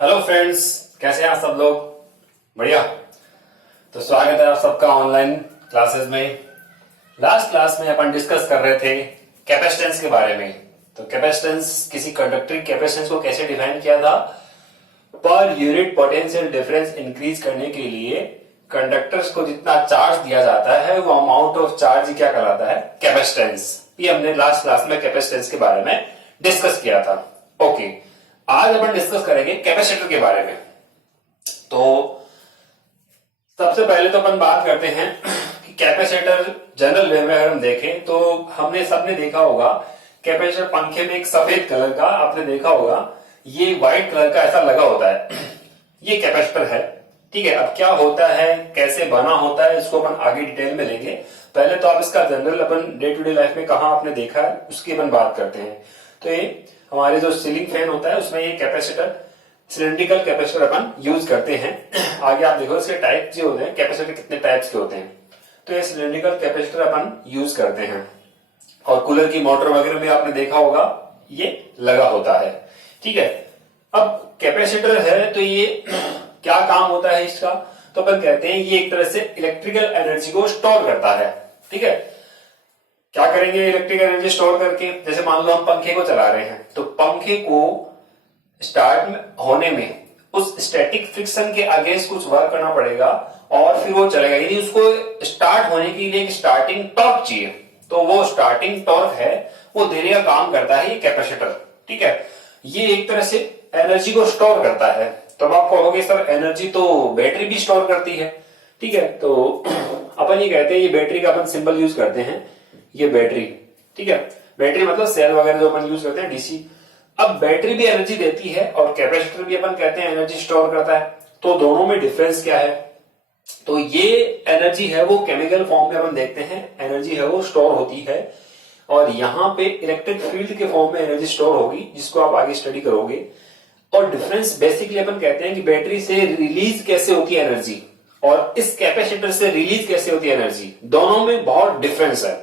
Hello friends, कैसे हैं आप सब लोग? बढ़िया। तो स्वागत है आप सबका ऑनलाइन क्लासेस में। लास्ट क्लास में अपन डिस्कस कर रहे थे कैपेसिटेंस के बारे में। तो कैपेसिटेंस, किसी कंडक्टर की कैपेसिटेंस को कैसे डिफाइन किया था? Per unit potential difference increase करने के लिए कंडक्टर्स को जितना चार्ज दिया जाता है वो अमाउंट ऑफ चार्ज ही क्या कहलाता है? कैपेसिटेंस। ये हमने लास्ट क्लास में कैपेसिटेंस के बारे में डिस्कस किया था। ओके, आज अपन डिस्कस करेंगे कैपेसिटर के बारे में। तो सबसे पहले तो अपन बात करते हैं कि कैपेसिटर जनरल वे में अगर हम देखें तो हमने सबने देखा होगा कैपेसिटर पंखे में एक सफेद कलर का आपने देखा होगा, ये व्हाइट कलर का ऐसा लगा होता है। ये कैपेसिटर है। ठीक है, अब क्या होता है, कैसे बना होता है, इसको अपन आगे डिटेल में लेंगे। पहले तो आप इसका जनरल अपन डे टू डे लाइफ में कहा आपने देखा है उसकी अपन बात करते हैं। तो ये हमारे जो सीलिंग फैन होता है उसमें ये कैपेसिटर, सिलिंड्रिकल कैपेसिटर अपन यूज करते हैं। आगे आप देखो इसके टाइप जो होते हैं, कैपेसिटर कितने टाइप्स के होते हैं। तो ये सिलिंड्रिकल कैपेसिटर अपन यूज करते हैं। और कूलर की मोटर वगैरह में आपने देखा होगा ये लगा होता है। ठीक है, अब कैपेसिटर है तो ये क्या काम होता है इसका? तो अपन कहते हैं ये एक तरह से इलेक्ट्रिकल एनर्जी को स्टोर करता है। ठीक है, क्या करेंगे इलेक्ट्रिकल एनर्जी स्टोर करके? जैसे मान लो हम पंखे को चला रहे हैं तो पंखे को स्टार्ट होने में उस स्टैटिक फ्रिक्शन के अगेंस्ट कुछ वर्क करना पड़ेगा और फिर वो चलेगा। यदि उसको स्टार्ट होने के लिए एक स्टार्टिंग टॉर्क चाहिए तो वो स्टार्टिंग टॉर्क है वो देने का काम करता है ये कैपेसिटर। ठीक है, ये एक तरह से एनर्जी को स्टोर करता है। तो अब आप कहोगे सर एनर्जी तो बैटरी भी स्टोर करती है। ठीक है, तो अपन ये कहते हैं ये बैटरी का अपन सिंबल यूज करते हैं, ये बैटरी। ठीक है, बैटरी मतलब सेल वगैरह जो अपन यूज करते हैं डीसी। अब बैटरी भी एनर्जी देती है और कैपेसिटर भी अपन कहते हैं एनर्जी स्टोर करता है। तो दोनों में डिफरेंस क्या है? तो ये एनर्जी है वो केमिकल फॉर्म में अपन देखते हैं एनर्जी है वो स्टोर होती है, और यहाँ पे इलेक्ट्रिक फील्ड के फॉर्म में एनर्जी स्टोर होगी जिसको आप आगे स्टडी करोगे। और डिफरेंस बेसिकली अपन कहते हैं कि बैटरी से रिलीज कैसे होती है एनर्जी और इस कैपेसिटर से रिलीज कैसे होती है एनर्जी, दोनों में बहुत डिफरेंस है।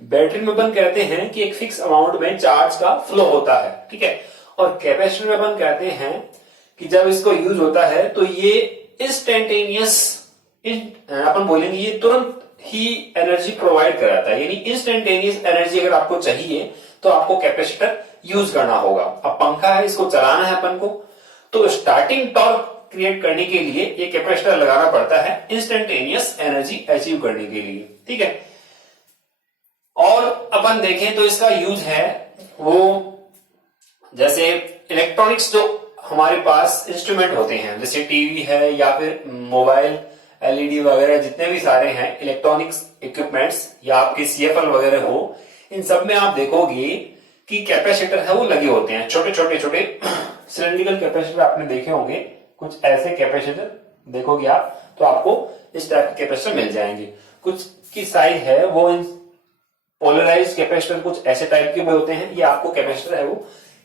बैटरी में अपन कहते हैं कि एक फिक्स अमाउंट में चार्ज का फ्लो होता है। ठीक है, और कैपेसिटर में अपन कहते हैं कि जब इसको यूज होता है तो ये इंस्टेंटेनियस अपन बोलेंगे ये तुरंत ही एनर्जी प्रोवाइड कराता है। यानी इंस्टेंटेनियस एनर्जी अगर आपको चाहिए तो आपको कैपेसिटर यूज करना होगा। अब पंखा है, इसको चलाना है अपन को, तो स्टार्टिंग टॉर्क क्रिएट करने के लिए ये कैपेसिटर लगाना पड़ता है इंस्टेंटेनियस एनर्जी अचीव करने के लिए। ठीक है, और अपन देखें तो इसका यूज है वो जैसे इलेक्ट्रॉनिक्स जो हमारे पास इंस्ट्रूमेंट होते हैं जैसे टीवी है या फिर मोबाइल, एलईडी वगैरह जितने भी सारे हैं इलेक्ट्रॉनिक्स इक्विपमेंट्स या आपके सीएफएल वगैरह हो, इन सब में आप देखोगे कि कैपेसिटर है वो लगे होते हैं। छोटे छोटे सिलिंड्रिकल कैपेसिटर आपने देखे होंगे, कुछ ऐसे कैपेसिटर देखोगे आप तो आपको इस टाइप के कैपेसिटर मिल जाएंगे। कुछ की साइज है वो पोलराइज्ड कैपेसिटर कुछ ऐसे टाइप के भी होते हैं। ये आपको कैपेसिटर है वो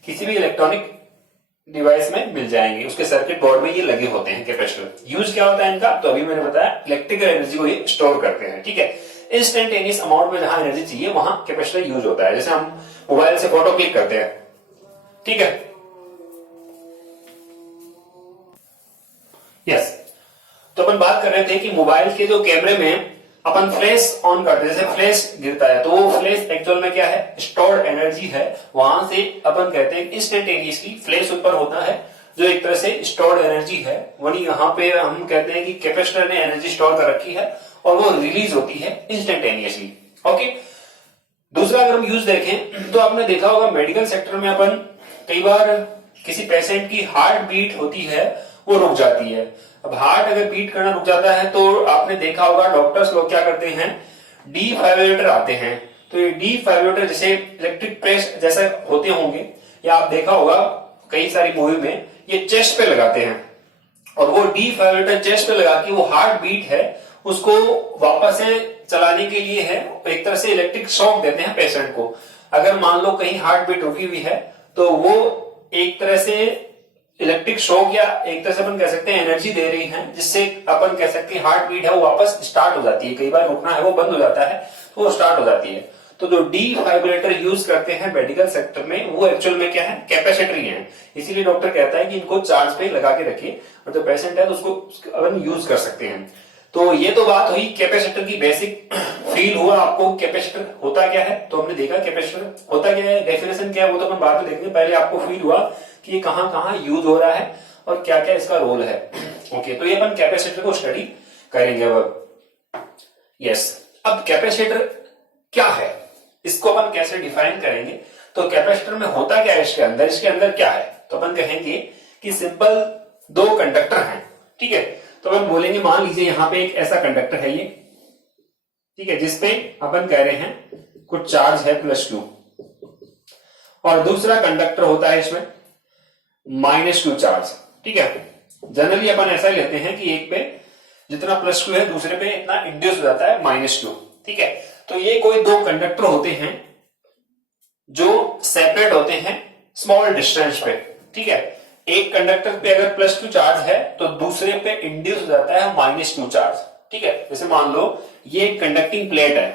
किसी भी इलेक्ट्रॉनिक डिवाइस में मिल जाएंगे, उसके सर्किट बोर्ड में ये लगे होते हैं कैपेसिटर। यूज क्या होता है इनका? तो अभी मैंने बताया इलेक्ट्रिकल एनर्जी को ये स्टोर करते हैं। ठीक है, इंस्टेंटेनियस अमाउंट में जहां एनर्जी चाहिए वहां कैपेसिटर यूज होता है। जैसे हम मोबाइल से फोटो क्लिक करते हैं, ठीक है, यस। तो अपन बात कर रहे थे कि मोबाइल के जो कैमरे में अपन फ्लैश ऑन करते हैं, जैसे फ्लैश गिरता है तो वो फ्लैश एक्चुअल में क्या है? स्टोर्ड एनर्जी है। वहां से अपन कहते हैं इंस्टेंटेनियसली फ्लैश ऊपर होता है जो एक तरह से स्टोर्ड एनर्जी है। वही यहाँ पे हम कहते हैं कि कैपेसिटर ने एनर्जी स्टोर कर रखी है और वो रिलीज होती है इंस्टेंटेनियसली। ओके, दूसरा अगर हम यूज देखें तो आपने देखा होगा मेडिकल सेक्टर में अपन कई बार किसी पेशेंट की हार्ट बीट होती है वो रुक जाती है। अब हार्ट अगर बीट करना रुक जाता है तो आपने देखा होगा डॉक्टर्स लोग क्या करते हैं, डीफाइब्रिलेटर आते हैं। तो ये डीफाइब्रिलेटर जैसे इलेक्ट्रिक प्रेस जैसे होते होंगे या आप देखा होगा कई सारी मूवी में ये चेस्ट पे लगाते हैं और वो डीफाइब्रिलेटर चेस्ट पे लगा के वो हार्ट बीट है उसको वापस से चलाने के लिए है, एक तरह से इलेक्ट्रिक शॉक देते हैं पेशेंट को। अगर मान लो कहीं हार्ट बीट रुकी हुई है तो वो एक तरह से इलेक्ट्रिक शॉक या एक तरह से अपन कह सकते हैं एनर्जी दे रही है जिससे अपन कह सकते हैं हार्ट बीट है वो वापस स्टार्ट हो जाती है। कई बार रुकना है वो बंद हो जाता है तो वो स्टार्ट हो जाती है। तो जो डिफाइब्रिलेटर यूज करते हैं मेडिकल सेक्टर में वो एक्चुअल में क्या है, कैपेसिटर ही है। इसीलिए डॉक्टर कहता है कि इनको चार्ज पे लगा के रखिए और जो पेशेंट है तो उसको अपन यूज कर सकते हैं। तो ये तो बात हुई कैपेसिटर की, बेसिक फील हुआ आपको कैपेसिटर होता क्या है। तो हमने देखा कैपेसिटर होता क्या है, डेफिनेशन क्या है वो तो अपन बाद में देखेंगे, पहले आपको फील हुआ कि ये कहां कहां यूज हो रहा है और क्या क्या इसका रोल है। ओके, तो ये अपन कैपेसिटर को स्टडी करेंगे अब। यस, अब कैपेसिटर क्या है, इसको अपन कैसे डिफाइन करेंगे। तो कैपेसिटर में होता क्या है, इसके अंदर क्या है। तो अपन कहेंगे कि सिंपल दो कंडक्टर हैं, ठीक है। तो अपन बोलेंगे मान लीजिए यहां पे एक ऐसा कंडक्टर है ये, ठीक है, जिसपे अपन कह रहे हैं कुछ चार्ज है +Q, और दूसरा कंडक्टर होता है इसमें -Q चार्ज, ठीक है। जनरली अपन ऐसा लेते हैं कि एक पे जितना +Q है दूसरे पे इतना इंड्यूस हो जाता है -Q, ठीक है। तो ये कोई दो कंडक्टर होते हैं जो सेपरेट होते हैं स्मॉल डिस्टेंस पे, ठीक है। एक कंडक्टर पे अगर +Q चार्ज है तो दूसरे पे इंड्यूस हो जाता है -Q चार्ज, ठीक है। जैसे मान लो ये एक कंडक्टिंग प्लेट है,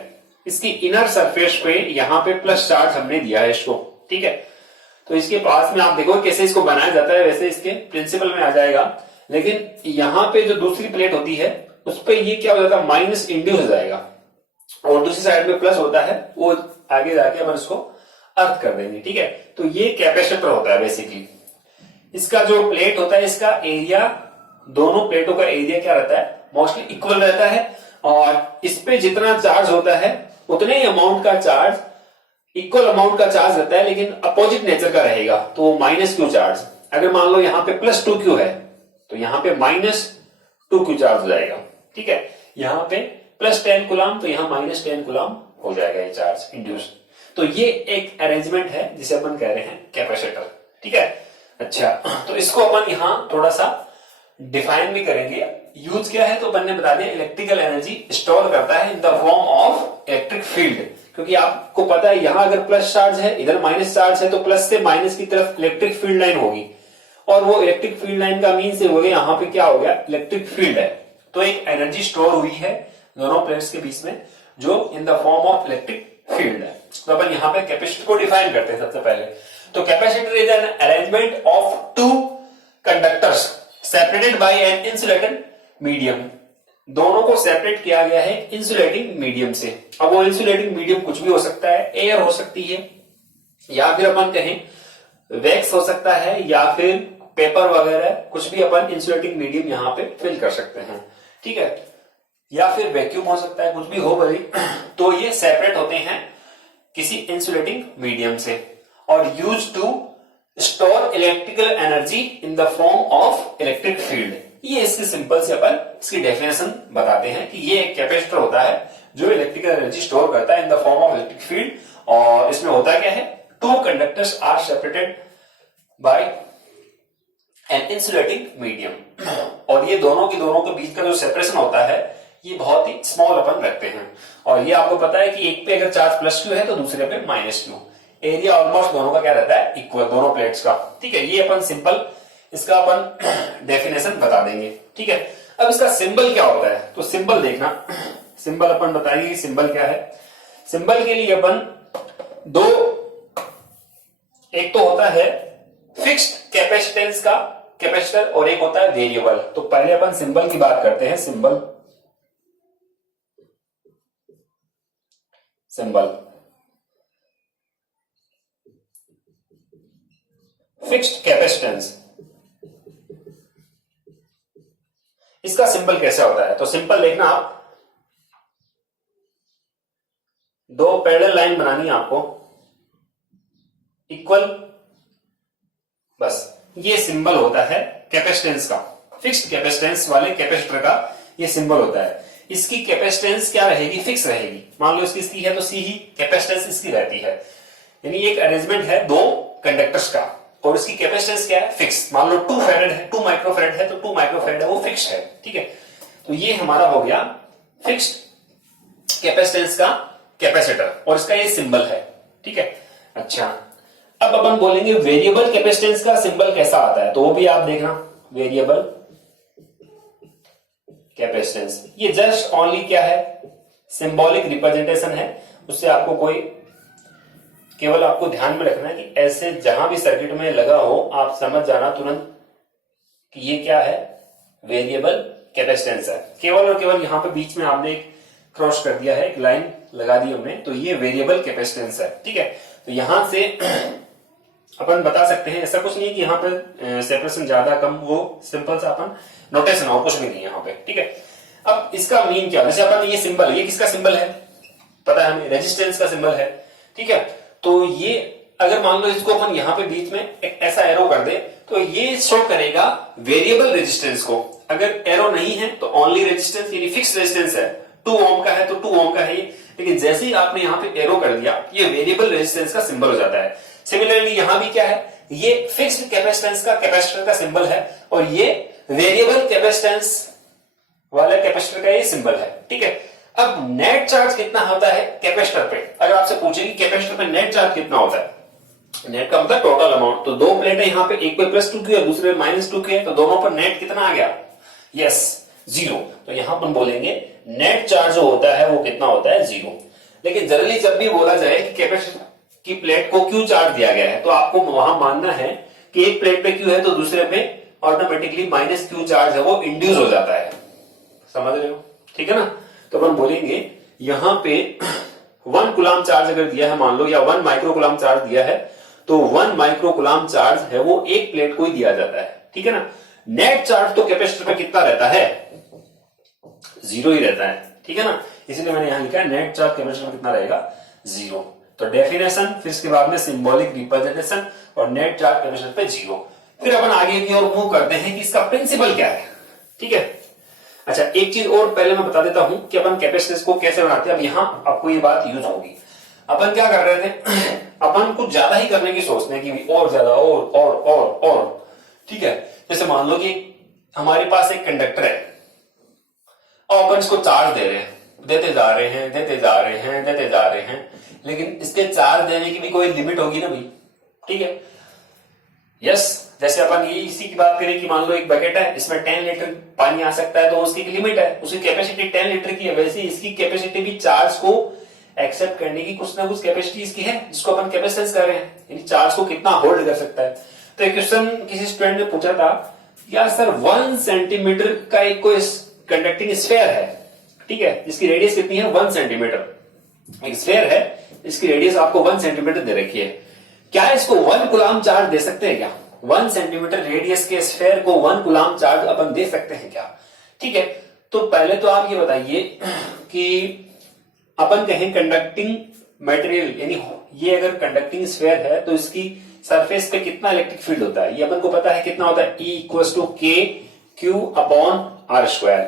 इसकी इनर सरफेस पे यहां पे प्लस चार्ज हमने दिया है इसको, ठीक है। तो इसके पास में आप देखो कैसे इसको बनाया जाता है, वैसे इसके प्रिंसिपल में आ जाएगा। लेकिन यहां पे जो दूसरी प्लेट होती है उस पे ये क्या हो जाता है, माइनस इंड्यूस हो जाएगा, और दूसरी साइड में प्लस होता है, वो आगे जाके अपन इसको अर्थ कर देंगे, ठीक है। तो ये कैपेसिटर होता है बेसिकली। इसका जो प्लेट होता है इसका एरिया, दोनों प्लेटों का एरिया क्या रहता है, मोस्टली इक्वल रहता है, और इस पे जितना चार्ज होता है उतने ही अमाउंट का चार्ज, इक्वल अमाउंट का चार्ज रहता है, लेकिन अपोजिट नेचर का रहेगा, तो -Q चार्ज। अगर मान लो यहाँ पे +2Q है तो यहाँ पे -2Q चार्ज हो जाएगा, ठीक है। यहाँ पे +10 कूलम तो यहाँ -10 कूलम हो जाएगा ये चार्ज इंड्यूस। तो ये एक अरेंजमेंट है जिसे अपन कह रहे हैं कैपेसिटर, ठीक है। अच्छा, तो इसको अपन यहां थोड़ा सा डिफाइन भी करेंगे। यूज क्या है तो अपन ने बता दिया, इलेक्ट्रिकल एनर्जी स्टोर करता है in the form of electric field. क्योंकि आपको पता है यहां अगर प्लस चार्ज है, इधर माइनस चार्ज है, तो प्लस से माइनस की तरफ इलेक्ट्रिक फील्ड लाइन होगी, और वो इलेक्ट्रिक फील्ड लाइन का मीन से हो गया यहाँ पे क्या हो गया, इलेक्ट्रिक फील्ड है। तो एक एनर्जी स्टोर हुई है दोनों प्लेट्स के बीच में जो इन the form of electric field है। तो अपन यहाँ पे कैपेसिटर को डिफाइन करते हैं सबसे पहले। तो capacitor is an arrangement of two conductors separated by an insulated medium. दोनों को सेपरेट किया गया है इंसुलेटिंग मीडियम से। अब वो इंसुलेटिंग मीडियम कुछ भी हो सकता है, एयर हो सकती है, या फिर अपन कहें वैक्स हो सकता है, या फिर पेपर वगैरह, कुछ भी अपन इंसुलेटिंग मीडियम यहां पे फिल कर सकते हैं, ठीक है। या फिर वैक्यूम हो सकता है, कुछ भी हो भले। तो ये सेपरेट होते हैं किसी इंसुलेटिंग मीडियम से और use to store electrical energy in the form of electric field. ये इसकी सिंपल से अपन इसकी डेफिनेशन बताते हैं कि ये एक कैपेसिटर होता है जो इलेक्ट्रिकल एनर्जी स्टोर करता है in the form of electric field. और इसमें होता क्या है, two conductors are separated by an insulating medium, और ये दोनों के बीच का जो सेपरेशन होता है ये बहुत ही स्मॉल अपन रखते हैं। और ये आपको पता है कि एक पे अगर चार्ज +Q है तो दूसरे पे -Q। एरिया ऑलमोस्ट दोनों का क्या रहता है, इक्वल, दोनों प्लेट्स का, ठीक है। ये अपन सिंपल इसका अपन डेफिनेशन बता देंगे, ठीक है। अब इसका सिंबल क्या होता है, तो सिंबल देखना, सिंबल अपन बताएंगे सिंबल क्या है। सिंबल के लिए अपन दो, एक तो होता है फिक्स्ड कैपेसिटेंस का कैपेसिटर और एक होता है वेरिएबल। तो पहले अपन सिंबल की बात करते हैं। सिंबल फिक्स्ड कैपेसिटेंस, इसका सिंबल कैसे होता है, तो सिंपल देखना आप, दो पैरेलल लाइन बनानी है आपको इक्वल, बस ये सिंबल होता है कैपेसिटेंस का। फिक्स्ड कैपेसिटेंस वाले कैपेसिटर का ये सिंबल होता है। इसकी कैपेसिटेंस क्या रहेगी, फिक्स रहेगी। मान लो इसकी है तो सी ही कैपेसिटेंस इसकी रहती है। यानी एक अरेंजमेंट है दो कंडक्टर्स का और इसकी कैपेसिटेंस क्या है, फिक्स। मान लो 2 फैरेड है, 2 माइक्रोफैरेड है तो 2 माइक्रोफैरेड है, वो फिक्स है, ठीक है। तो ये हमारा हो गया फिक्स्ड कैपेसिटेंस का कैपेसिटर और इसका ये सिंबल है, ठीक है। अच्छा, अब अपन बोलेंगे वेरिएबल कैपेसिटेंस का सिंबल कैसा आता है, तो वो भी आप देखना। वेरिएबल कैपेसिटेंस ये जस्ट ओनली क्या है, सिंबॉलिक रिप्रेजेंटेशन है उससे आपको कोई, केवल आपको ध्यान में रखना है कि ऐसे जहां भी सर्किट में लगा हो आप समझ जाना तुरंत कि ये क्या है, वेरिएबल कैपेसिटेंस है। केवल और केवल यहाँ पे बीच में आपने एक क्रॉस कर दिया है, एक लाइन लगा दी हमने, तो ये वेरिएबल कैपेसिटेंस है। ठीक है, तो यहां से अपन बता सकते हैं, ऐसा कुछ नहीं है कि यहाँ पे सेपरेशन ज्यादा कम, वो सिंपल सा अपन नोटेशन और कुछ भी नहीं है यहाँ पे। ठीक है, अब इसका मीन क्या, जैसे अपन ये सिंबल, ये किसका सिंबल है पता है हमें, रेजिस्टेंस का सिंबल है। ठीक है, तो ये अगर मान लो इसको अपन यहाँ पे बीच में एक ऐसा एरो कर दे तो ये शो करेगा वेरिएबल रेजिस्टेंस को। अगर एरो नहीं है तो ओनली रेजिस्टेंस, यानी फिक्स रेजिस्टेंस है, 2 ओम का है तो 2 ओम का है ये। लेकिन जैसे ही आपने यहाँ पे एरो कर दिया ये वेरिएबल रेजिस्टेंस का सिंबल हो जाता है। सिमिलरली यहां भी क्या है, ये फिक्स्ड कैपेसिटेंस का, कैपेसिटर का सिंबल है, और ये वेरिएबल कैपेसिटेंस वाला कैपेसिटर का ये सिंबल है। ठीक है, अब नेट चार्ज कितना होता है कैपेसिटर पे, अगर आपसे पूछे कि कैपेसिटर पे नेट चार्ज कितना होता है, नेट का मतलब टोटल अमाउंट, तो 2 प्लेट है यहाँ पे, एक पे +2 की और दूसरे में -2 की है, तो दोनों पर नेट कितना आ गया, यस 0। तो यहां पर बोलेंगे नेट चार्ज जो होता है वो कितना होता है, 0। लेकिन जनरली जब भी बोला जाए कि कैपेसिटर की प्लेट को क्यू चार्ज दिया गया है तो आपको वहां मानना है कि एक प्लेट पे क्यू है तो दूसरे पे ऑटोमेटिकली -q चार्ज है वो इंड्यूस हो जाता है, समझ रहे हो। ठीक है ना, तो अपन बोलेंगे यहां पे 1 कूलम चार्ज अगर दिया है मान लो, या 1 माइक्रो कूलम चार्ज दिया है, तो 1 माइक्रो कूलम चार्ज है वो एक प्लेट को ही दिया जाता है। ठीक है ना, नेट चार्ज तो कैपेसिटर पे कितना रहता है, 0 ही रहता है। ठीक है ना, इसीलिए मैंने यहां लिखा है नेट चार्ज कैपेसिटर में कितना रहेगा, 0। तो डेफिनेशन, फिर इसके बाद में सिंबॉलिक रिप्रेजेंटेशन, और नेट चार्ज कैपेसिटर पे 0। फिर अपन आगे की ओर मूव करते हैं कि इसका प्रिंसिपल क्या है। ठीक है, अच्छा एक चीज और पहले मैं बता देता हूं कि अपन कैपेसिटेंस को कैसे बनाते हैं। अब यहां आपको ये बात यूज होगी। अपन क्या कर रहे थे, अपन कुछ ज्यादा ही करने की सोचते हैं कि और ज्यादा, और। ठीक है, जैसे मान लो कि हमारे पास एक कंडक्टर है और अपन इसको चार्ज दे रहे हैं, देते जा रहे हैं, लेकिन इसके चार्ज देने की भी कोई लिमिट होगी ना भाई। ठीक है, यस, जैसे अपन ये इसी की बात करें कि मान लो एक बकेट है, इसमें 10 लीटर पानी आ सकता है, तो उसकी लिमिट है, उसकी कैपेसिटी 10 लीटर की है। वैसे इसकी कैपेसिटी भी चार्ज को एक्सेप्ट करने की कुछ ना कुछ कैपेसिटी इसकी है, जिसको अपन कैपेसिटेंस कर रहे हैं, यानी चार्ज को कितना होल्ड कर सकता है। तो एक क्वेश्चन किसी स्टूडेंट ने पूछा था, यार सर 1 सेंटीमीटर का एक कोई कंडक्टिंग स्फेयर है, ठीक है, जिसकी रेडियस कितनी है 1 सेंटीमीटर। एक स्फेयर है, इसकी रेडियस आपको 1 सेंटीमीटर दे रखी है, क्या इसको 1 कूलम चार्ज दे सकते हैं क्या? 1 सेंटीमीटर रेडियस के स्फेयर को 1 कूलम चार्ज अपन दे सकते हैं क्या? ठीक है, तो पहले तो आप ये बताइए कि अपन कहें कंडक्टिंग मटेरियल, यानी ये अगर कंडक्टिंग स्फेयर है तो इसकी सरफेस पे कितना इलेक्ट्रिक फील्ड होता है, ये अपन को पता है कितना होता है, E = kq/r²।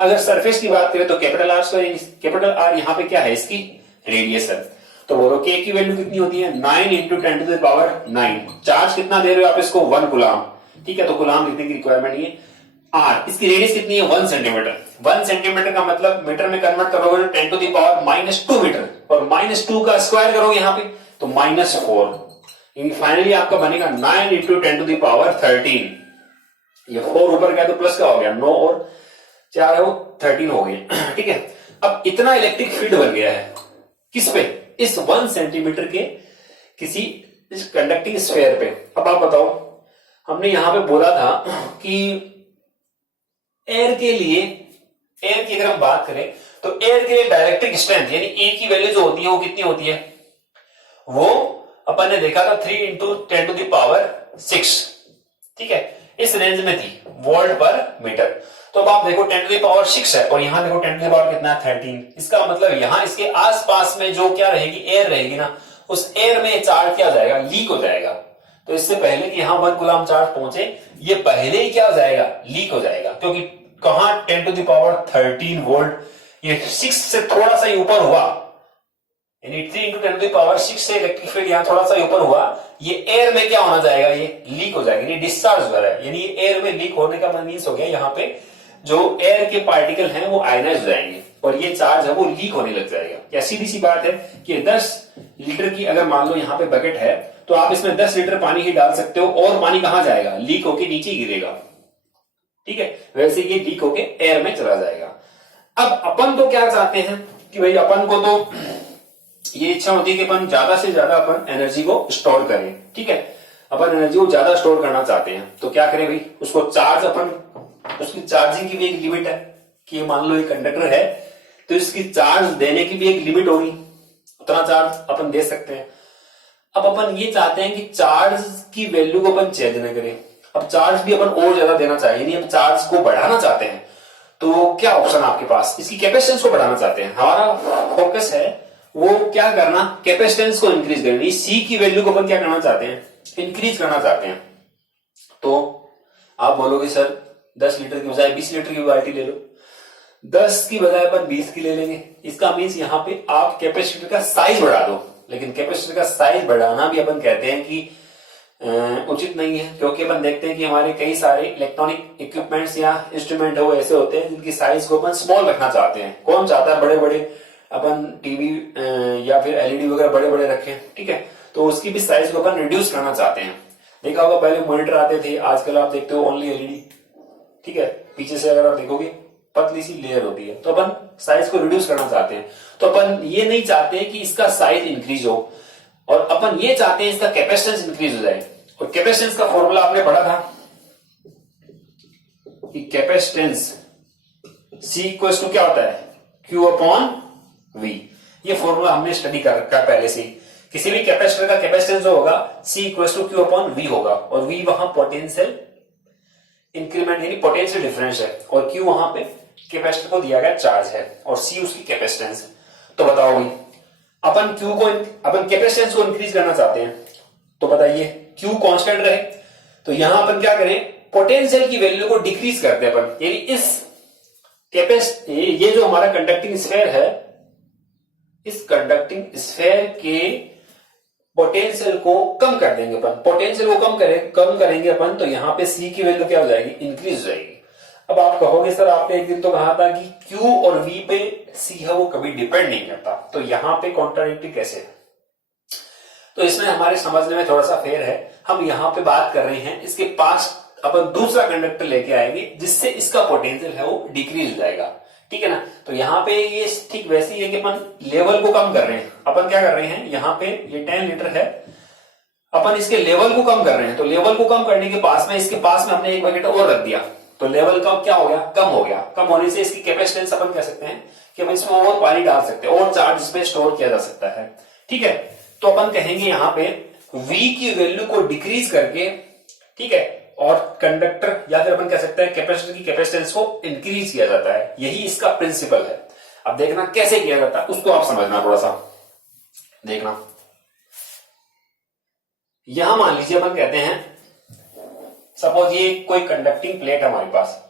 अगर सरफेस की बात करें तो कैपिटल R², कैपिटल R यहाँ पे क्या है, इसकी रेडियस है। तो बोलो k की वैल्यू कितनी होती है, 9 × 10⁹9। चार्ज कितना दे रहे हो आप इसको, 1 कूलम। ठीक है, तो कूलम लिखने की रिक्वायरमेंट नहीं है। R, इसकी रेडियस कितनी है 1 सेंटीमीटर। 1 सेंटीमीटर का मतलब मीटर में कन्वर्ट करोगे तो 10⁻⁻² मीटर, और -2 का स्क्वायर करोगे यहाँ पे तो -4। फाइनली आपका बनेगा 9 × 10⁻13। ये 4 ऊपर गया तो प्लस का हो गया, 9 और 4 है वो 13 हो गए। ठीक है, अब इतना इलेक्ट्रिक फील्ड बन गया है किस पे, इस 1 सेंटीमीटर के किसी इस कंडक्टिंग स्फेयर पे। अब आप बताओ, हमने यहां पे बोला था कि एयर के लिए, एयर की अगर हम बात करें तो एयर के लिए डायरेक्ट्रिक स्ट्रेंथ यानी ए की वैल्यू जो होती है वो कितनी होती है, वो अपन ने देखा था 3 × 10⁻6। ठीक है, इस रेंज में थी वोल्ट पर मीटर। तो अब आप देखो 10⁻6 है और यहां देखो 10⁻ कितना है 13। इसका मतलब यहां इसके आसपास में जो क्या रहेगी, एयर रहेगी ना, उस एयर में चार्ज क्या हो जाएगा, लीक हो जाएगा। तो इससे पहले कि यहां 1 कूलम चार्ज पहुंचे, ये पहले ही क्या हो जाएगा, लीक हो जाएगा। क्योंकि कहां 10⁻13 वोल्ट, ये 6 से थोड़ा सा ही ऊपर हुआ, यानी 3 × 10⁻6 से इलेक्ट्रिक फील्ड यहां थोड़ा सा ऊपर हुआ, ये एयर में क्या होना जाएगा, ये लीक हो जाएगा, ये डिस्चार्ज हो रहा है। यानी एयर में लीक होने का मीन्स हो गया यहाँ पे जो एयर के पार्टिकल हैं वो आयनाइज हो जाएंगे और ये चार्ज है वो लीक होने लग जाएगा। क्या सीधी सी बात है कि 10 लीटर की अगर मान लो यहाँ पे बकेट है तो आप इसमें 10 लीटर पानी ही डाल सकते हो, और पानी कहां जाएगा, लीक होके नीचे गिरेगा। ठीक है, वैसे ये लीक होके एयर में चला जाएगा। अब अपन तो क्या चाहते हैं कि भाई अपन को तो ये इच्छा होती है कि अपन ज्यादा से ज्यादा अपन एनर्जी को स्टोर करें, ठीक है। अपन एनर्जी को ज्यादा स्टोर करना चाहते हैं तो क्या करें भाई, उसको चार्ज अपन, उसकी चार्जिंग की भी एक लिमिट है कि मान लो एक कंडक्टर है तो इसकी चार्ज देने की भी एक लिमिट होगी, उतना चार्ज अपन दे सकते हैं। अब अपन ये चाहते हैं कि चार्ज की वैल्यू को अपन चेंज न करें, अब चार्ज भी अपन और ज्यादा देना चाहिए नहीं, अब चार्ज को बढ़ाना चाहते हैं तो क्या ऑप्शन आपके पास, इसकी कैपेसिटेंस को बढ़ाना चाहते हैं। हमारा फोकस है वो क्या करना, कैपेसिटेंस को इंक्रीज करनी, सी की वैल्यू को अपन क्या करना चाहते हैं, इंक्रीज करना चाहते हैं। तो आप बोलोगे सर 10 लीटर की बजाय 20 लीटर की बाल्टी ले लो, 10 की बजाय अपन 20 की ले लेंगे। इसका मीन्स यहाँ पे आप कैपेसिटर का साइज बढ़ा दो, लेकिन कैपेसिटर का साइज बढ़ाना भी अपन कहते हैं कि उचित नहीं है, क्योंकि अपन देखते हैं कि हमारे कई सारे इलेक्ट्रॉनिक इक्विपमेंट्स या इंस्ट्रूमेंट है वो ऐसे होते हैं जिनकी साइज को अपन स्मॉल रखना चाहते हैं। कौन चाहता है बड़े बड़े अपन टीवी या फिर एलईडी वगैरह बड़े बड़े रखें, ठीक है, तो उसकी भी साइज को अपन रिड्यूस करना चाहते हैं। देखा होगा पहले मॉनिटर आते थे, आजकल आप देखते हो ओनली एलईडी, ठीक है, पीछे से अगर आप देखोगे पतली सी लेयर होती है, तो अपन साइज को रिड्यूस करना चाहते हैं। तो अपन ये नहीं चाहते कि इसका साइज इंक्रीज हो, और अपन ये चाहते हैं इसका कैपेसिटेंस इंक्रीज हो जाए। और कैपेसिटेंस का फॉर्मूला आपने पढ़ा था कि कैपेसिटेंस C इक्वल्स टू क्या होता है, Q अपॉन V। ये फॉर्मूला हमने स्टडी कर रखा है पहले से। किसी भी कैपेसिटर का कैपेसिटेंस जो होगा C equals to Q upon V होगा, और V वहां पोटेंशियल इंक्रीमेंट यानी पोटेंशियल डिफरेंस है, और Q वहां पे कैपेसिटर को दिया गया चार्ज है, और C उसकी कैपेसिटेंस। तो बताओ भाई, अपन Q को, अपन कैपेसिटेंस को इंक्रीज करना चाहते हैं, तो बताइए Q कांस्टेंट रहे, तो यहां अपन क्या करें, पोटेंशियल की वैल्यू को डिक्रीज करते हैं अपन, यानी इस ये जो हमारा कंडक्टिंग स्फीयर है, इस कंडक्टिंग स्फीयर के पोटेंशियल को कम कर देंगे अपन, पोटेंशियल को कम करेंगे अपन, तो यहां पे C की वैल्यू क्या हो जाएगी, इंक्रीज हो जाएगी। अब आप कहोगे सर आपने एक दिन तो कहा था कि Q और V पे C है वो कभी डिपेंड नहीं करता, तो यहां पे कॉन्ट्राडिक्टरी कैसे है? तो इसमें हमारे समझने में थोड़ा सा फेर है। हम यहाँ पे बात कर रहे हैं इसके पास अपन दूसरा कंडक्टर लेके आएंगे जिससे इसका पोटेंशियल है वो डिक्रीज हो जाएगा, ठीक है ना। तो यहाँ पे ये ठीक वैसे ही है कि अपन लेवल को कम कर रहे हैं। अपन क्या कर रहे हैं, यहाँ पे ये 10 लीटर है, अपन इसके लेवल को कम कर रहे हैं, तो लेवल को कम करने के पास में इसके पास में हमने एक बकेट और रख दिया, तो लेवल का क्या हो गया, कम हो गया। कम होने से इसकी कैपेसिटेंस अपन कह सकते हैं कि हम इसमें और पानी डाल सकते हैं और चार्ज इसमें स्टोर किया जा सकता है, ठीक है। तो अपन कहेंगे यहाँ पे V की वैल्यू को डिक्रीज करके, ठीक है, और कंडक्टर या फिर अपन कह सकते हैं कैपेसिटर की कैपेसिटेंस को इंक्रीज किया जाता है। यही इसका प्रिंसिपल है। अब देखना कैसे किया जाता है उसको आप समझना, थोड़ा सा देखना। यहां मान लीजिए अपन कहते हैं, सपोज ये कोई कंडक्टिंग प्लेट है हमारे पास,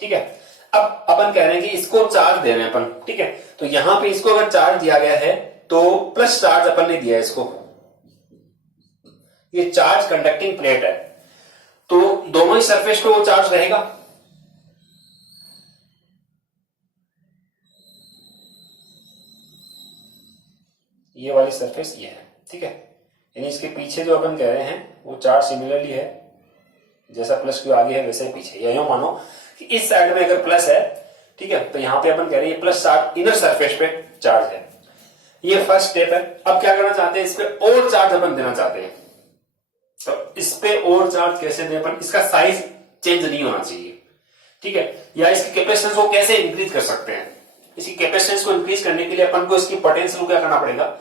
ठीक है। अब अपन कह रहे हैं कि इसको चार्ज दे रहे हैं अपन, ठीक है, तो यहां पे इसको अगर चार्ज दिया गया है तो प्लस चार्ज अपन ने दिया है इसको, ये चार्ज कंडक्टिंग प्लेट है, तो दोनों ही सरफेस पे वो चार्ज रहेगा। ये वाली सरफेस ये है, ठीक है, यानी इसके पीछे जो अपन कह रहे हैं वो चार्ज सिमिलरली है, जैसा प्लस क्यू आगे है वैसे ही पीछे। या यूं मानो कि इस साइड में अगर प्लस है, ठीक है, तो यहां पे अपन कह रहे हैं प्लस चार्ज इनर सरफेस पे चार्ज है। ये फर्स्ट स्टेप है। अब क्या करना चाहते हैं, इस पे और चार्ज अपन देना चाहते हैं, तो इस पे और चार्ज कैसे दें अपन, इसका साइज चेंज नहीं होना चाहिए, ठीक है, या इसकी कैपेसिटेंस को कैसे इंक्रीज कर सकते हैं। इसकी कैपेसिटेंस को इंक्रीज करने के लिए अपन को इसकी पोटेंशियल को क्या करना पड़ेगा,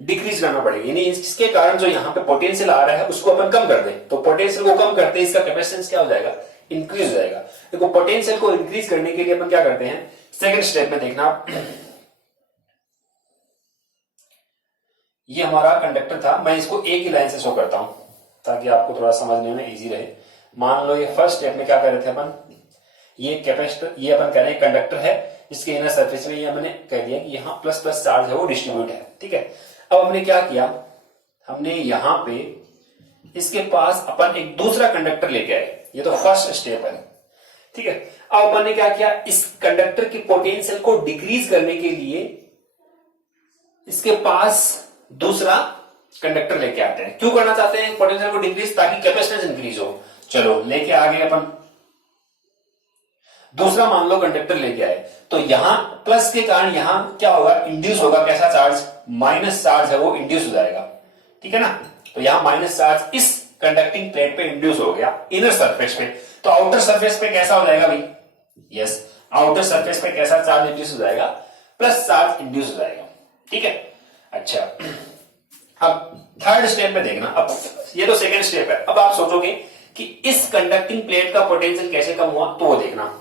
डिक्रीज करना पड़ेगा, यानी इसके कारण जो यहाँ पे पोटेंशियल आ रहा है उसको अपन कम कर दें, तो पोटेंशियल को कम करते इसका कैपेसिटेंस क्या हो जाएगा, इंक्रीज हो जाएगा। देखो पोटेंशियल को इंक्रीज करने के लिए अपन क्या करते हैं, सेकंड स्टेप में देखना, ये हमारा कंडक्टर था, मैं इसको एक ही लाइन से शो करता हूं ताकि आपको थोड़ा समझने में इजी रहे। मान लो ये फर्स्ट स्टेप में क्या कर रहे थे अपन, ये कैपेसिटर, ये अपन कह रहे हैं कंडक्टर है, इसके इनर सरफेस में ये मैंने कह दिया कि यहाँ प्लस प्लस चार्ज है वो डिस्ट्रीब्यूट है, ठीक है। अब हमने क्या किया, हमने यहां पे इसके पास अपन एक दूसरा कंडक्टर लेके आए, ये तो फर्स्ट स्टेप है, ठीक है। अब अपन ने क्या किया, इस कंडक्टर की पोटेंशियल को डिक्रीज करने के लिए इसके पास दूसरा कंडक्टर लेके आते हैं। क्यों करना चाहते हैं पोटेंशियल को डिक्रीज, ताकि कैपेसिटेंस इंक्रीज हो। चलो लेके आ गए अपन, दूसरा मान लो कंडक्टर लेके आए, तो यहां प्लस के कारण यहां क्या होगा, इंड्यूस होगा कैसा चार्ज, माइनस चार्ज है वो इंड्यूस हो जाएगा, ठीक है ना। तो यहां माइनस चार्ज इस कंडक्टिंग प्लेट पे इंड्यूस हो गया इनर सरफेस पे, तो आउटर सरफेस पे कैसा हो जाएगा भाई, यस आउटर सरफेस पे कैसा चार्ज इंड्यूस हो जाएगा, प्लस चार्ज इंड्यूस हो जाएगा, ठीक है। अच्छा, अब थर्ड स्टेप में देखना, अब ये तो सेकंड स्टेप है, अब आप सोचोगे कि इस कंडक्टिंग प्लेट का पोटेंशियल कैसे कम हुआ, तो वो देखना,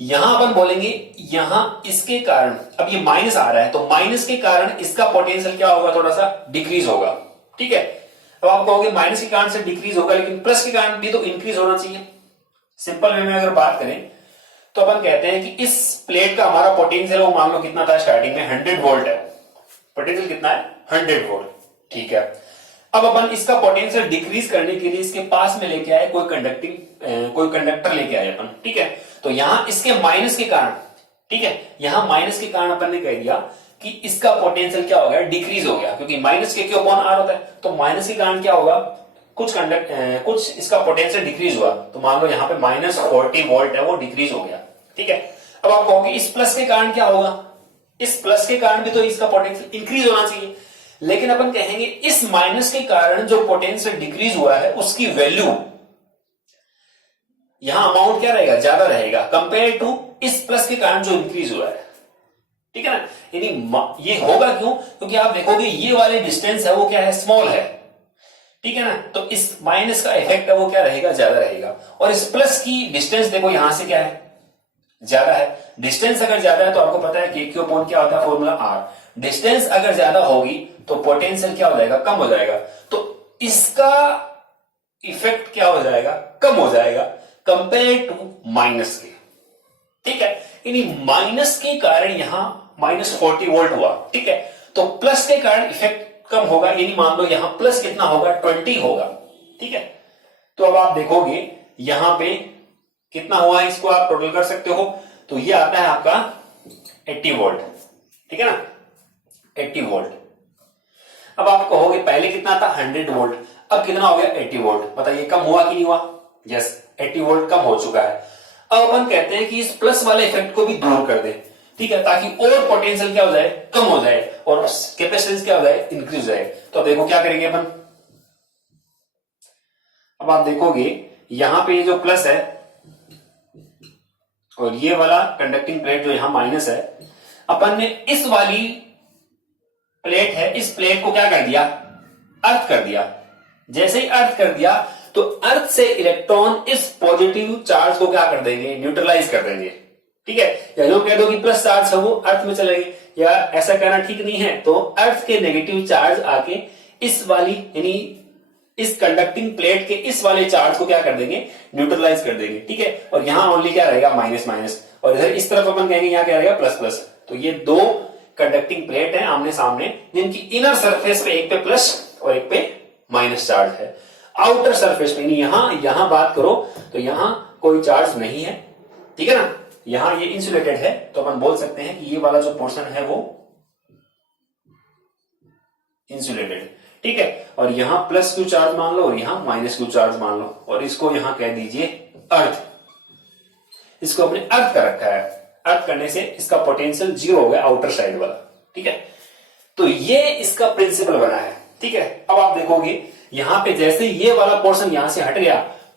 यहां अपन बोलेंगे यहां इसके कारण, अब ये माइनस आ रहा है तो माइनस के कारण इसका पोटेंशियल क्या होगा, थोड़ा सा डिक्रीज होगा, ठीक है। अब आप कहोगे माइनस के कारण से डिक्रीज होगा, लेकिन प्लस के कारण भी तो इंक्रीज होना चाहिए। सिंपल वे में अगर बात करें तो अपन कहते हैं कि इस प्लेट का हमारा पोटेंशियल वो मान लो कितना था, स्टार्टिंग में 100 वोल्ट है, पोटेंशियल कितना है 100 वोल्ट, ठीक है। अब अपन इसका पोटेंशियल डिक्रीज करने के लिए इसके पास में लेके आए कोई कंडक्टर लेके आए अपन, ठीक है। तो यहां इसके माइनस के कारण, ठीक है, यहां माइनस के कारण अपन ने कह दिया कि इसका पोटेंशियल क्या हो गया, डिक्रीज हो गया, क्योंकि माइनस के क्यों अपॉन आर होता है, तो माइनस के कारण क्या होगा, कुछ इसका पोटेंशियल डिक्रीज हुआ, तो मान लो यहां पे -40 वोल्ट है वो डिक्रीज हो गया, ठीक है। अब आप कहोगे इस प्लस के कारण क्या होगा, इस प्लस के कारण भी तो इसका पोटेंशियल इंक्रीज होना चाहिए, लेकिन अपन कहेंगे इस माइनस के कारण जो पोटेंशियल डिक्रीज हुआ है उसकी वैल्यू यहां अमाउंट क्या रहेगा, ज्यादा रहेगा कंपेयर टू इस प्लस के कारण जो इंक्रीज हुआ है, ठीक है ना। यानी ये होगा क्यों, क्योंकि आप देखोगे ये वाले डिस्टेंस है वो क्या है, स्मॉल है, ठीक है ना, तो इस माइनस का इफेक्ट है वो क्या रहेगा, ज्यादा रहेगा, और इस प्लस की डिस्टेंस देखो यहां से क्या है, ज्यादा है। डिस्टेंस अगर ज्यादा है तो आपको पता है कि क्यू अपॉन क्या होता है, फॉर्मूला आर, डिस्टेंस अगर ज्यादा होगी तो पोटेंशियल क्या हो जाएगा, कम हो जाएगा, तो इसका इफेक्ट क्या हो जाएगा, कम हो जाएगा कंपेयर टू माइनस के, ठीक है। यानी माइनस के कारण यहां -40 वोल्ट हुआ, ठीक है, तो प्लस के कारण इफेक्ट कम होगा, यानी मान लो यहां प्लस कितना होगा, 20 होगा, ठीक है। तो अब आप देखोगे यहां पे कितना हुआ, इसको आप टोटल कर सकते हो, तो ये आता है आपका 80 वोल्ट, ठीक है ना, 80 वोल्ट। अब आप कहोगे पहले कितना था, 100 वोल्ट, अब कितना हो गया, 80 वोल्ट, बताइए कम हुआ कि नहीं हुआ, यस 80 वोल्ट कम हो चुका है। अब अपन कहते हैं कि इस प्लस वाले इफेक्ट को भी दूर कर दे, ठीक है, ताकि और पोटेंशियल क्या हो जाए, कम हो जाए, और कैपेसिटेंस क्या हो जाए, इंक्रीज हो जाए। तो देखो क्या करेंगे अपन, अब आप देखोगे यहां पे ये जो प्लस है और ये वाला कंडक्टिंग प्लेट जो यहां माइनस है, अपन ने इस वाली प्लेट है, इस प्लेट को क्या कर दिया, अर्थ कर दिया। जैसे ही अर्थ कर दिया तो अर्थ से इलेक्ट्रॉन इस पॉजिटिव चार्ज को क्या कर देंगे, न्यूट्रलाइज कर देंगे, ठीक है। या जो कह दो कि प्लस चार्ज है वो अर्थ में चले गए, या ऐसा कहना ठीक नहीं है, तो अर्थ के नेगेटिव चार्ज आके इस वाली यानी इस कंडक्टिंग प्लेट के इस वाले चार्ज को क्या कर देंगे, न्यूट्रलाइज कर देंगे, ठीक है। और यहां ओनली क्या रहेगा, माइनस माइनस, और इधर इस तरफ अपन कहेंगे यहां क्या रहेगा, प्लस प्लस। तो ये दो कंडक्टिंग प्लेट है आमने सामने, जिनकी इनर सरफेस पे एक पे प्लस और एक पे माइनस चार्ज है। आउटर सरफेस पे यहां बात करो तो यहां कोई चार्ज नहीं है, ठीक है ना, यहां ये इंसुलेटेड है, तो अपन बोल सकते हैं कि ये वाला जो पोर्शन है वो इंसुलेटेड, ठीक है। और यहां प्लस क्यू चार्ज मान लो और यहां माइनस क्यू चार्ज मान लो, और इसको यहां कह दीजिए अर्थ, इसको अपने अर्थ कर रखा है, अर्थ करने से इसका पोटेंशियल 0 हो गया आउटर साइड वाला, ठीक है। तो ये इसका प्रिंसिपल बना है, ठीक है। अब आप देखोगे यहां पे जैसे ये वाला पोर्शन यहां से हट गया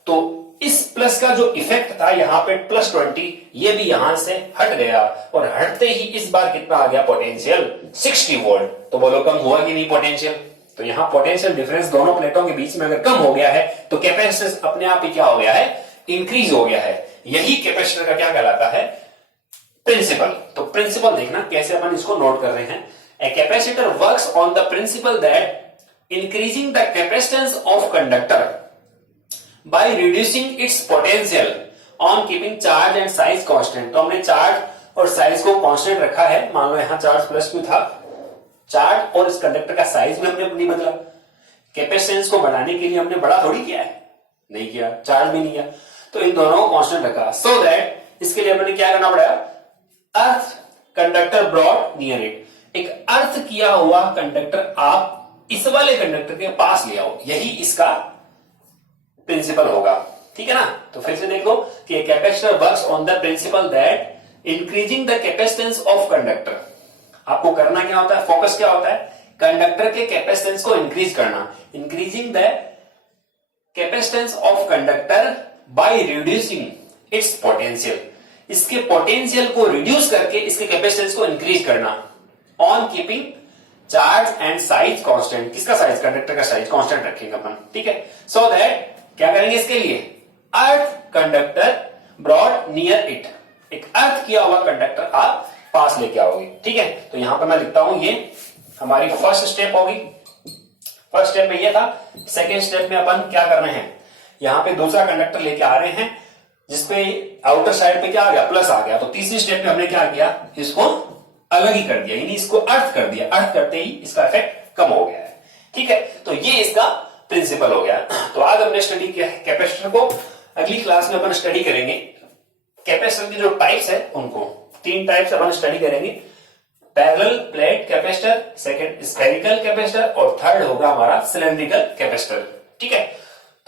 तो इस प्लस का जो इफेक्ट था यहां पे +20, ये भी यहां से हट गया, और हटते ही इस बार कितना आ गया पोटेंशियल, 60 वोल्ट। तो बोलो कम हुआ कि नहीं पोटेंशियल, तो यहां पोटेंशियल डिफरेंस दोनों प्लेटों के बीच में अगर कम हो गया है तो कैपेसिटेंस अपने आप ही क्या हो गया है, इंक्रीज हो गया है। यही कैपेसिटर का क्या कहलाता है, प्रिंसिपल। तो प्रिंसिपल देखना कैसे अपन इसको नोट कर रहे हैं, a capacitor works on the principal that increasing the capacitance of conductor by reducing its potential on keeping charge and size constant। तो हमने चार्ज और साइज को कांस्टेंट रखा है, मान लो यहां चार्ज +q था, चार्ज और इस कंडक्टर का साइज भी हमने नहीं बदला, कैपेसिटेंस को बढ़ाने के लिए हमने बड़ा थोड़ी किया है, नहीं किया, चार्ज भी नहीं किया, तो इन दोनों को कांस्टेंट रखा, सो दैट इसके लिए हमने क्या करना पड़ा, अर्थ कंडक्टर ब्रॉड नियर इट, एक अर्थ किया हुआ कंडक्टर आप इस वाले कंडक्टर के पास ले आओ, यही इसका प्रिंसिपल होगा, ठीक है ना। तो फिर से देख लो कि capacitor works on the principal that increasing the capacitance of conductor. आपको करना क्या होता है, फोकस क्या होता है, कंडक्टर के कैपेसिटेंस को इंक्रीज करना, increasing the capacitance of conductor by reducing it's potential, इसके पोटेंशियल को रिड्यूस करके इसके कैपेसिटेंस को इंक्रीज करना, on keeping charge and size constant. किसका साइज, कंडक्टर का साइज कांस्टेंट रखेंगे अपन, ठीक है। सो दैट क्या करेंगे इसके लिए, अर्थ कंडक्टर ब्रॉड नियर इट, एक अर्थ किया हुआ कंडक्टर आप पास लेके आओगे, ठीक है। तो यहां पर मैं लिखता हूं ये हमारी फर्स्ट स्टेप होगी। फर्स्ट स्टेप में ये था। सेकेंड स्टेप में अपन क्या कर रहे हैं, यहां पे दूसरा कंडक्टर लेके आ रहे हैं जिसपे आउटर साइड पे क्या आ गया, प्लस आ गया। तो तीसरी स्टेप में हमने क्या किया, इसको अलग ही कर दिया, यानी इसको अर्थ कर दिया। अर्थ करते ही इसका इफेक्ट कम हो गया है, ठीक है। तो ये इसका प्रिंसिपल हो गया। तो आज हमने स्टडी किया है कैपेसिटर को। अगली क्लास में अपन स्टडी करेंगे कैपेसिटर की जो टाइप्स है उनको, 3 टाइप्स अपन स्टडी करेंगे, parallel plate capacitor, second spherical capacitor और थर्ड होगा हमारा सिलेंड्रिकल कैपेसिटर, ठीक है।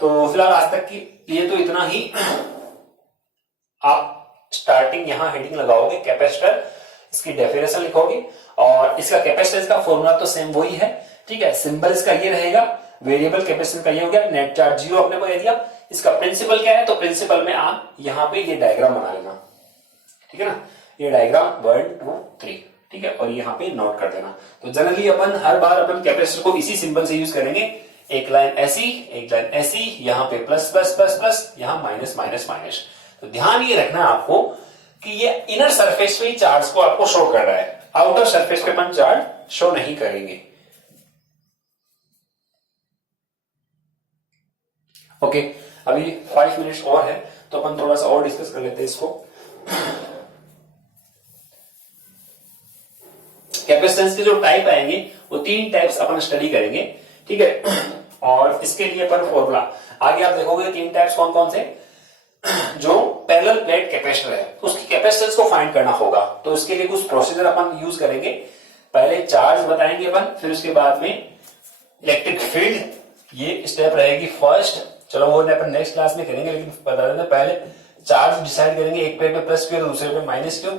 तो फिलहाल आज तक के लिए तो इतना ही। आप स्टार्टिंग यहां हेडिंग लगाओगे कैपेसिटर, इसकी डेफिनेशन लिखोगे और इसका कैपेसिटेंस का फॉर्मूला तो सेम वही है, ठीक है। सिंबल इसका ये रहेगा, वेरिएबल कैपेसिटेंस का ये हो गया, नेट चार्ज 0 अपने को दे दिया। इसका प्रिंसिपल क्या है, तो प्रिंसिपल में आप यहां पे ये डायग्राम बना लेना, ठीक है ना। ये डायग्राम 1 2 3, ठीक है, और यहाँ पे नोट कर देना। तो जनरली अपन हर बार अपन कैपेसिटर को इसी सिंबल से यूज करेंगे, एक लाइन ऐसी, एक लाइन ऐसी, यहाँ पे प्लस प्लस प्लस प्लस, यहाँ माइनस माइनस माइनस। तो ध्यान ये रखना है आपको कि ये इनर सरफेस पे ही चार्ज को आपको शो कर रहा है, आउटर सरफेस पे अपन चार्ज शो नहीं करेंगे, ओके। अभी 5 मिनट्स और है तो अपन थोड़ा सा और डिस्कस कर लेते हैं इसको। कैपेसिटेंस के जो टाइप आएंगे वो 3 टाइप्स अपन स्टडी करेंगे, ठीक है। और इसके लिए अपन फॉर्मूला आगे आप देखोगे 3 टाइप्स कौन कौन से। जो पैरेलल प्लेट कैपेसिटर है उसकी कैपेसिटेंस को फाइंड करना होगा, तो उसके लिए कुछ प्रोसीजर अपन यूज करेंगे। पहले चार्ज बताएंगे अपन, फिर उसके बाद में इलेक्ट्रिक फील्ड, ये स्टेप रहेगी फर्स्ट। चलो वो अपन नेक्स्ट क्लास में करेंगे, लेकिन बता देते पहले चार्ज डिसाइड करेंगे, एक प्लेट में प्लस क्यू दूसरे पे माइनस क्यू।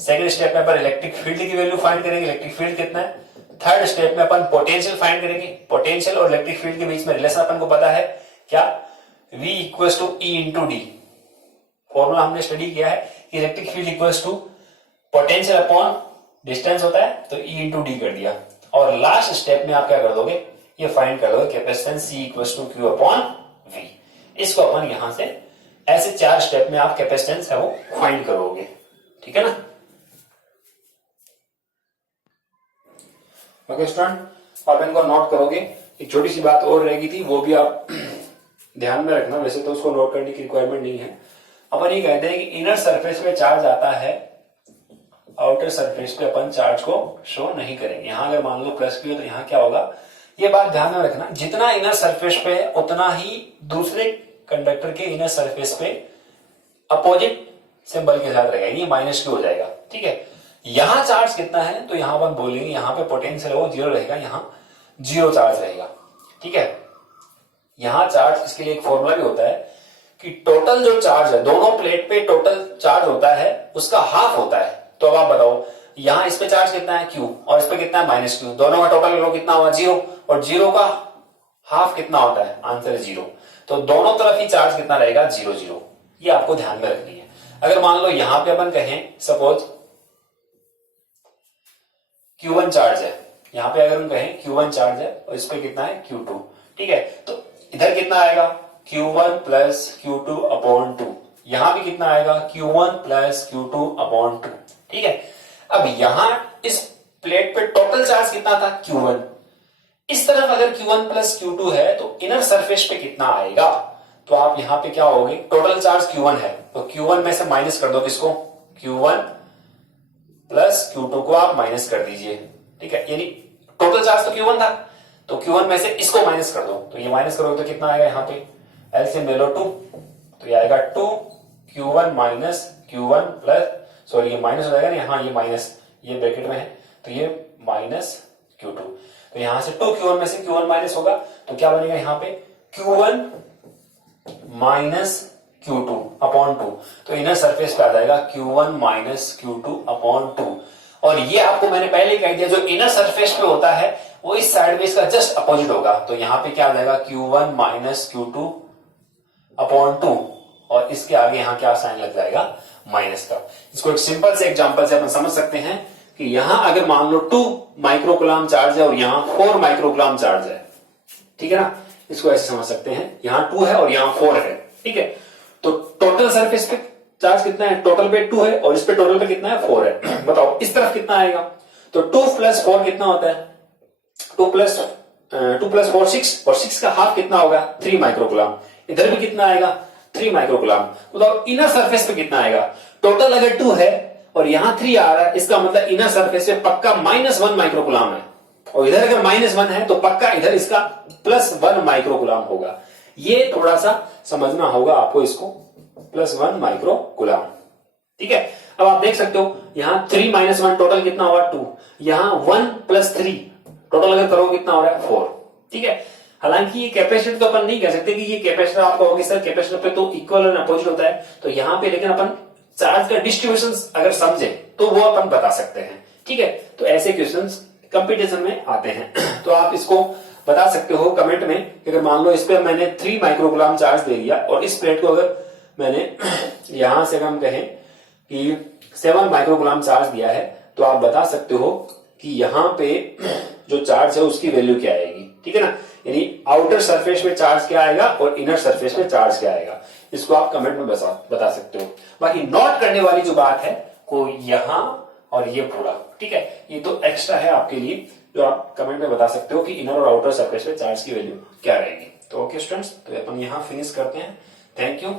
सेकंड स्टेप में अपन इलेक्ट्रिक फील्ड की वैल्यू फाइंड करेंगे, इलेक्ट्रिक फील्ड कितना है। थर्ड स्टेप में अपन पोटेंशियल फाइंड करेंगे, पोटेंशियल और इलेक्ट्रिक फील्ड के बीच में रिलेशन अपन को पता है क्या, V equals to E into d. Formula हमने स्टडी किया है कि electric field equals to potential upon distance होता है, तो E इंटू डी कर दिया। और लास्ट स्टेप में आप क्या कर दोगे, ये फाइंड कर दोगे capacitance C equals to Q upon V। इसको अपन यहां से ऐसे 4 स्टेप में आप कैपेसिटेंस है वो फाइंड करोगे, ठीक है ना। ओके स्टूडेंट, आप इनको नोट करोगे। एक छोटी सी बात और रहेगी थी, वो भी आप ध्यान में रखना, वैसे तो उसको नोट करने की रिक्वायरमेंट नहीं है। अपन ये कहते हैं कि इनर सरफेस पे चार्ज आता है, आउटर सरफेस पे अपन चार्ज को शो नहीं करेंगे। यहां अगर मान लो प्लस क्यू तो यहाँ क्या होगा, ये बात ध्यान में रखना, जितना इनर सरफेस पे उतना ही दूसरे कंडक्टर के इनर सरफेस पे अपोजिट सिंबल के साथ रहेगा, ये माइनस क्यू हो जाएगा, ठीक है। यहां चार्ज कितना है, तो यहां अपन बोलेंगे यहाँ पे पोटेंशियल वो 0 रहेगा, यहां 0 चार्ज रहेगा, ठीक है। यहां चार्ज, इसके लिए एक फॉर्मूला भी होता है कि टोटल जो चार्ज है दोनों प्लेट पे टोटल चार्ज होता है उसका हाफ होता है। तो अब आप बताओ यहां इस पे चार्ज कितना है Q और इस पे कितना है माइनस Q, दोनों का टोटल लो कितना हुआ 0, और 0 का हाफ कितना होता है, आंसर है 0। तो दोनों तरफ ही चार्ज कितना रहेगा 0 0, ये आपको ध्यान में रखनी है। अगर मान लो यहां पे अपन कहें सपोज Q1 चार्ज है, यहां पे अगर हम कहें Q1 चार्ज है और इस पे कितना है Q2, ठीक है। तो इधर कितना आएगा Q1 प्लस Q2 अपॉन 2, यहां भी कितना आएगा Q1 प्लस Q2 अपॉन 2, ठीक है। अब यहां इस प्लेट पे टोटल चार्ज कितना था Q1, इस तरफ अगर Q1 प्लस Q2 है तो इनर सरफेस पे कितना आएगा, तो आप यहां पे क्या होगे, टोटल चार्ज Q1 है तो Q1 में से माइनस कर दो किसको, Q1 प्लस Q2 को आप माइनस कर दीजिए, ठीक है। यानी टोटल चार्ज तो Q1 था, तो Q1 में से इसको माइनस कर दो, तो ये माइनस करोगे तो कितना आएगा, यहाँ पे एलसीएम ले लो 2, तो ये आएगा 2 Q1 minus Q1 plus, sorry ये माइनस हो जाएगा ना, यहाँ ये माइनस ये ब्रैकेट में है तो ये माइनस Q2, तो यहां से 2 Q1 में से Q1 माइनस होगा तो क्या बनेगा यहाँ पे Q1 माइनस Q2 अपॉन 2, तो इनर सरफेस पे आ जाएगा Q1 माइनस Q2 अपॉन 2। और ये आपको मैंने पहले कह दिया, जो इनर सरफेस पे होता है वो इस साइड में इसका जस्ट अपोजिट होगा, तो यहां पे क्या आ जाएगा Q1 माइनस Q2 अपॉन 2, और इसके आगे यहां क्या साइन लग जाएगा, माइनस का। इसको एक सिंपल से एग्जांपल से अपन समझ सकते हैं कि यहां अगर मान लो 2 माइक्रोकुलाम चार्ज है और यहां 4 माइक्रोकुलाम चार्ज है, ठीक है ना, इसको ऐसे समझ सकते हैं, यहां 2 है और यहां 4 है, ठीक है। तो टोटल सरफेस पे चार्ज कितना है, टोटल पे 2 है और इस पे टोटल पे कितना है, 4 है। बताओ इस तरफ कितना आएगा, तो 2 प्लस 4 कितना होता है, 2 प्लस 4 6, और 6 का हाफ कितना होगा, 3 माइक्रोकुलाम। इधर भी कितना आएगा, 3 माइक्रोकुलाम। बताओ इनर सरफेस पे कितना आएगा, टोटल अगर 2 है और यहां 3 आ रहा है, इसका मतलब इनर सरफेस पे पक्का -1 माइक्रोकुलाम है, और इधर अगर -1 है तो पक्का इधर इसका +1 माइक्रोकुलाम होगा। ये थोड़ा सा समझना होगा आपको इसको, +1 माइक्रोकुलाम, ठीक है। अब आप देख सकते हो यहां 3 - 1 टोटल कितना हुआ, 2, यहां 1 + 3 टोटल अगर करोगे कितना हो रहा है, 4, ठीक है। हालांकि ये कैपेसिटर तो अपन नहीं कह सकते कि ये कैपेसिटर, आप कहोगे सर कैपेसिटर पे तो इक्वल और अपोजिट होता है, तो यहां पे लेकिन अपन चार्ज का डिस्ट्रीब्यूशन अगर समझे तो वो अपन बता सकते हैं, ठीक है। तो ऐसे क्वेश्चंस कंपटीशन में आते हैं। तो आप इसको बता सकते हो कमेंट में, अगर मान लो इस पे मैंने 3 माइक्रोकुलाम चार्ज दे दिया और इस प्लेट को अगर मैंने यहां से हम कहें कि 7 माइक्रोकुलाम चार्ज दिया है, तो आप बता सकते हो कि यहां पे जो चार्ज है उसकी वैल्यू क्या आएगी, ठीक है ना। यानी आउटर सरफेस में चार्ज क्या आएगा और इनर सरफेस में चार्ज क्या आएगा, इसको आप कमेंट में बता सकते हो। बाकी नोट करने वाली जो बात है वो यहां और ये पूरा, ठीक है, ये तो एक्स्ट्रा है आपके लिए, जो आप कमेंट में बता सकते हो कि इनर और आउटर सरफेस में चार्ज की वैल्यू क्या रहेगी। तो ओके स्टूडेंट्स, तो अपन यहां फिनिश करते हैं। Thank you.